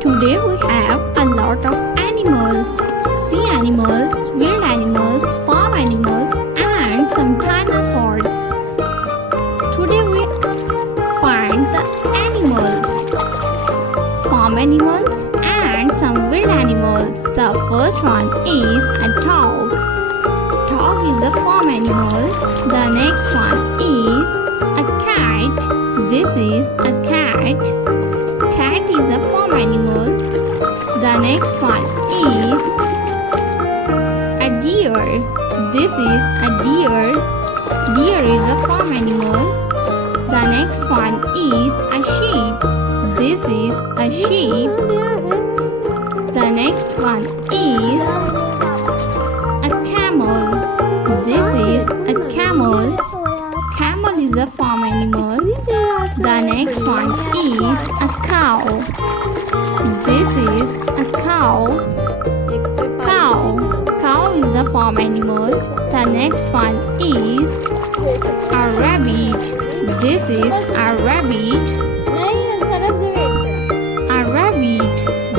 Today we have a lot of animals. Sea animals, wild animals, farm animals and some dinosaurs. Today we find the animals. Farm animals and some wild animals. The first one is a dog. Dog is a farm animal. The next one is a cat. This is a cat. Cat is a farm animal. The next one is a deer. This is a deer. Deer is a farm animal. The next one is a sheep. This is a sheep. The next one is a camel. This is a camel. Camel is a farm animal. The next one is a cow. This is a cow. Cow is a farm animal. The next one is a rabbit. This is a rabbit.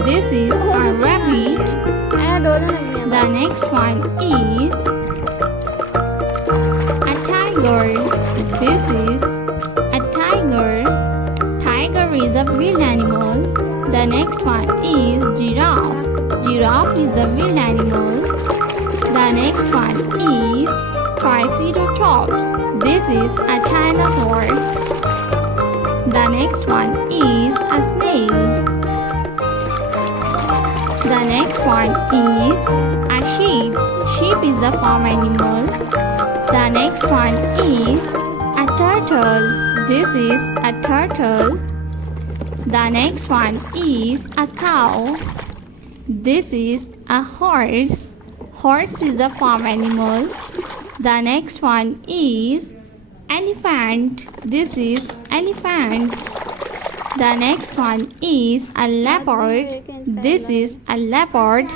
This is a rabbit. The next one is a tiger. This is a tiger. Tiger is a wild animal. The next one is giraffe. Giraffe is a wild animal. The next one is triceratops. This is a dinosaur. The next one is a snail. The next one is a sheep. Sheep is a farm animal. The next one is a turtle. This is a turtle. The next one is a cow. This is a horse. Horse is a farm animal. The next one is elephant. This is elephant. The next one is a leopard. This is a leopard.